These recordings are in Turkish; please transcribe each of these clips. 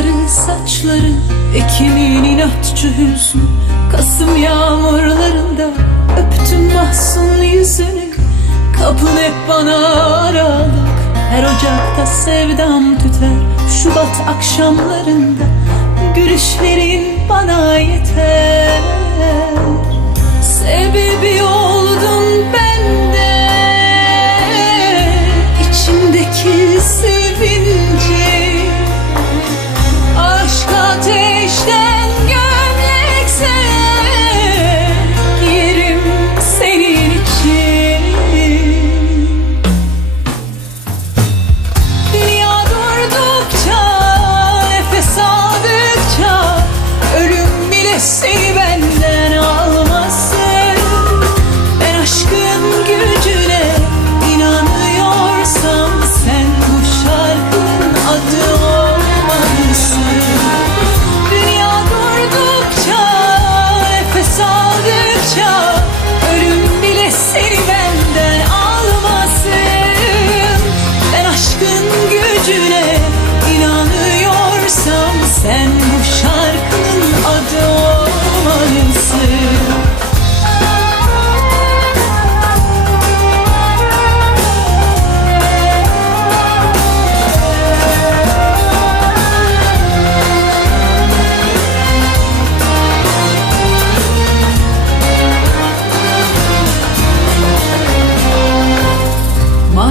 Sarı saçları Ekim'in inatçı hüznü Kasım yağmurlarında Öptüm mahzun yüzünü. Kapın hep bana aralık Her ocakta sevdam tüter. Şubat akşamlarında Gülüşlerin bana yeter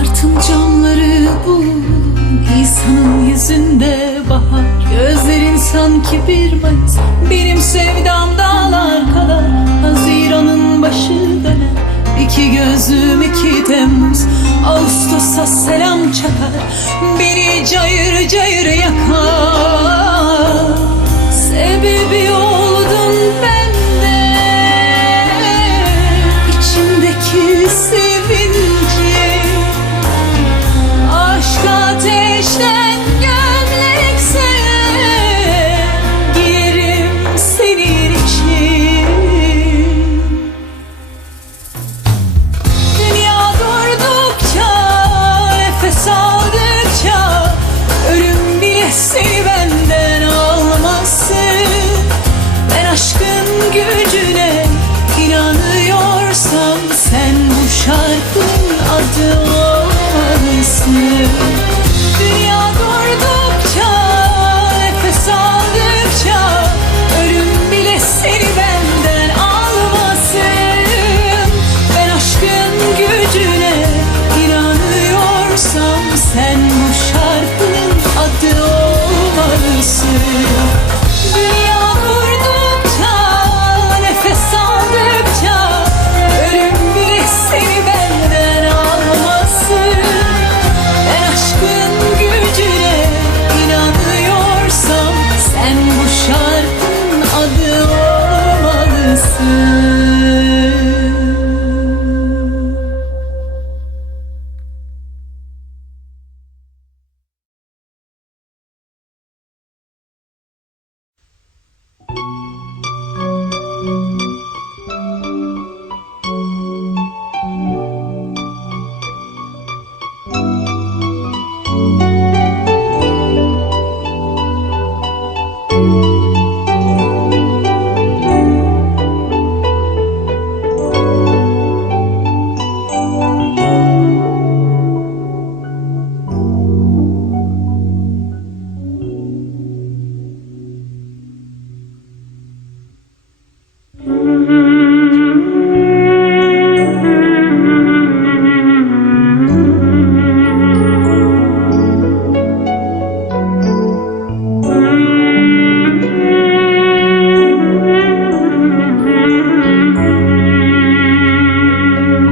Mart'ın camları bu Nisan'ın yüzünde bahar. Gözlerin sanki bir mayıs. Benim sevdam dağlar kadar. Haziran'ın başı döner. İki gözüm iki Temmuz Ağustos'a selam çakar. Beni cayır cayır yakar hüznü Dünya durdukça, nefes aldıkça Ölüm bile seni benden almasın. Ben aşkın gücüne inanıyorsam Sen bu şarkının adı olmalısın.